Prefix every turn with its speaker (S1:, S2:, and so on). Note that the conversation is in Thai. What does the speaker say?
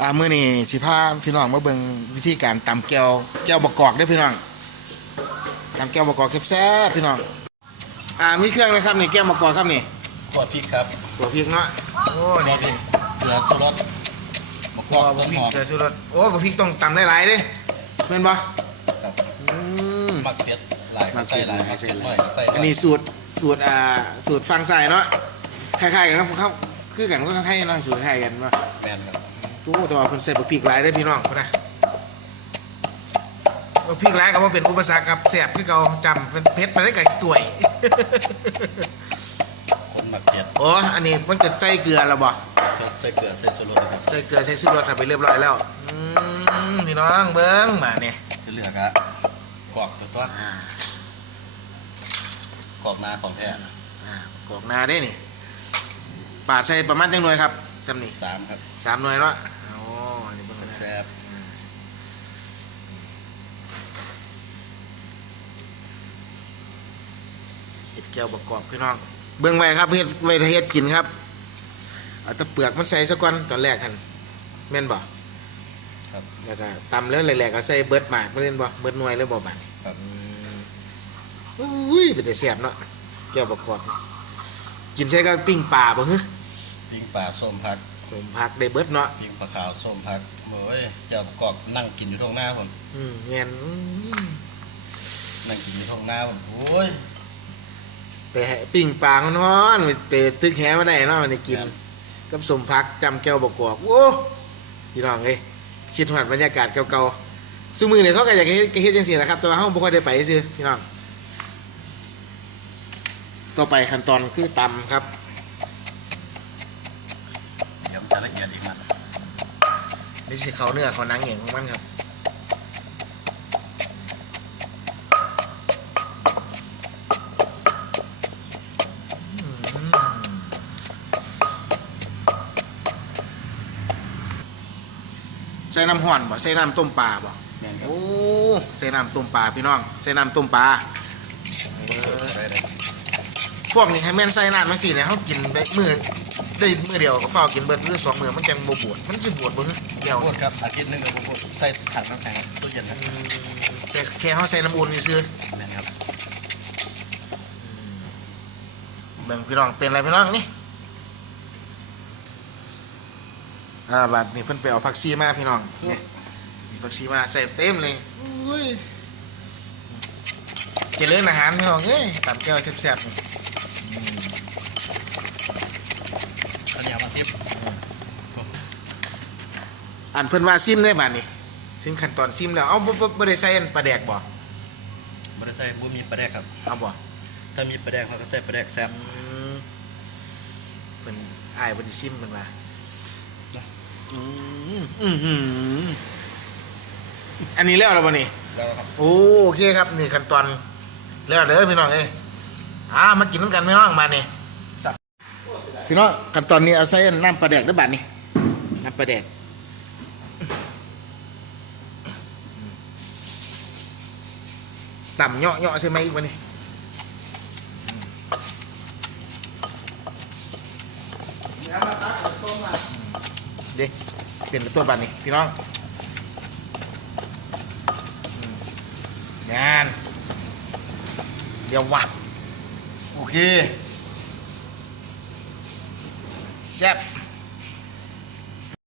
S1: อ่ามื้อนี้สิพาพี่น้องมาเบิ่งวิธีการตำแก้วแก้วบกกอกเด้อพี่น้องตำแก้วบกกอกแซ่บๆพี่น้องอ่ามีเครื่องนะครับนี่แก้วบกกอกครับนี่
S2: ขวดพริกครับ
S1: ตัวพริกเนาะโอ้
S2: ขว
S1: นี่
S2: ดพริกเกลือชูรสมะก
S1: บ่
S2: อก
S1: บ่
S2: ต้น
S1: พริ
S2: ห
S1: ก
S2: อม
S1: เจอสุรสโอ้บ่พริกต้องตำหลายๆเด้แม่นบ่
S2: ครับ
S1: อืม
S2: มักเผ็ดหลาย
S1: มัก
S2: ใส่
S1: เผ็ด
S2: หลาย
S1: หลาย
S2: มัก
S1: ใส่
S2: เผ็ด
S1: ห
S2: น้อ
S1: ลายย
S2: ใส่
S1: อันนี้สูตรสูตรอ่าสูตรฟังใส่เนาะคล้ายๆกันครับเขาคือกันก็ไทยเนาะสูตรคล้ายกันเนาะ
S2: แมนครับ
S1: ตู้แต่ว่าเพิ่นใส่บักพริกหลายเด้อพี่น้องพุ่นนะบักพริกหลายก็บ่เป็นอุปสรรคครับแซ่บคือเก่าจำเป็นเผ็ดไปได้ไก่ต่วย
S2: คนมักเผ็ด
S1: โอ้อันนี้มันก็ใส่เกลือแล้วบ่
S2: ก็ใส่เกลือใส่ชูรสนะครับ
S1: ใส่เกลือใส่ชูรสไปเรียบร้อยแล้วอืมพี่น้องเบิ่งมาเนี่ย
S2: จะเหลือกอะกรอกตัวตัว
S1: อ่าก
S2: รอกนาของแท้
S1: อ่ากรอกหน้าได้นี่ปาดใส่ประมาณจังหน่วยครับจำนี่
S2: สามครับ
S1: สามหน่วยเนาะ
S2: แซ่บ
S1: เห็ดแก้วประกอบพี่น้อง เบิ่งไว้ครับเฮ็ดไว้ถ้าเฮ็ดกินครับเอาแตะเปลือกมันใส่ซะก่อนตอนแรกหั่นแม่นบ่
S2: ครับ
S1: แล้วก็ตำแล้วแหลกๆก็ใส่เบิดหมากไม่เล่นบ่เบิดหน่วยเลยบ่บาดนี้
S2: ครับ
S1: อุ้ยเป็นแต่แซ่บเนาะแก้วประกอบนี่กินใส่กับปิ้งปลาบ่ฮึ
S2: ปิ้งปลาส้มผัก
S1: สมผักได้เบิดเนาะ
S2: ปิ้งปลาขาวส้มผักโอ้ยเจ้าประกอบนั่งกินอยู่ตรงหน้าผม
S1: อืมแม่นอืม
S2: นั่งกินอยู่ตรงหน้าผมโอ้ย
S1: ไปให้ปิ้งปลาฮ้อนๆไปตึกแหมาได้เนาะมันได้กิน
S2: ครับ
S1: กับสมผักจำแก้วประกอบโอ้พี่น้องเอ้ยคิดฮอดบรรยากาศเก่าๆซึ่งมื้อนี้เขาก็อยากให้เฮ็ดเฮ็ดจังซี่แหละครับ แต่ว่าเฮาบ่ค่อยได้ไปซื่อพี่น้อง ต่อไปขั้นตอนคือตำครับ
S2: เดี๋ยวมันจะละเอียดอีกมัน
S1: นี่สิเขาเนื้อเขาหนังเหงียงของมันครับใส่น้ำห่อนบ่ใส่น้ำต้มปลาบ่
S2: แมนครับ
S1: โอ้ใส่น้ำต้มปลาพี่น้องใส่น้ำต้มปลาเออ
S2: ใส่เลย
S1: พวกนี้ให้แม่นใส่น้ำมาสิเนี่ยเขากินได้มือ ได้มือเดียวก็เฝ้าวกินเบิดหรือสองมือมันจังบ่บวดมันสิบวดบ่ฮึเดียว
S2: พูดครับอาทิตย์หนึงกับพูดใส่ถังน้ำแข็งตู้เย็นนะ
S1: อืมแต่แค่เขาใส่น้ำอุ่นนี่ซื้อ
S2: แมนครับ
S1: เบิ่งพี่น้องเป็นอะไรพี่น้องนี่อ่าบัดนี้เพิ่นไปเอาผักชีมาพี่น้องนี่มีผักชีมาใส่เต็มเลยอุ้ยเจริญอาหารพี่น้องเอ้ยตำแก้วแซ่บๆนี่
S2: อันนี้เอามาซิป
S1: อันเพิ่นว่าซิมได้บัดนี้ถึงขั้นตอนซิมแล้ว เอ้าบ่บ่บ่ได้ใส่อันปลาแดกบ่
S2: ไม่ได้ใส่บุมีปลาแดกครับ
S1: เอาบ่
S2: ถ้ามีปลาแดกเขาก็ใส่ปลาแดกแซ่บ
S1: อืมเพิ่นอ้ายเพิ่นสิซิมเพิ่นว่าอืมอื้อหืออันนี้แล้วแล้วบ่นี่
S2: แล้วครับ
S1: โอ้โอเคครับนี่ขั้นตอนแล้วเด้อพี่น้องเอ้ยอ่ามากินน้ำกันพี่น้องมานี่พี่น้องขั้นตอนนี้เอาใส่น้ำปลาแดกเด้อบัดนี้น้ำปลาแดก ต่ำเหาะเหาะใช่ไหมอีกวะนี่เด็กเป็นตัวบัดนี้พี่น้องงานเดี๋ยววะโอเคแซ่บ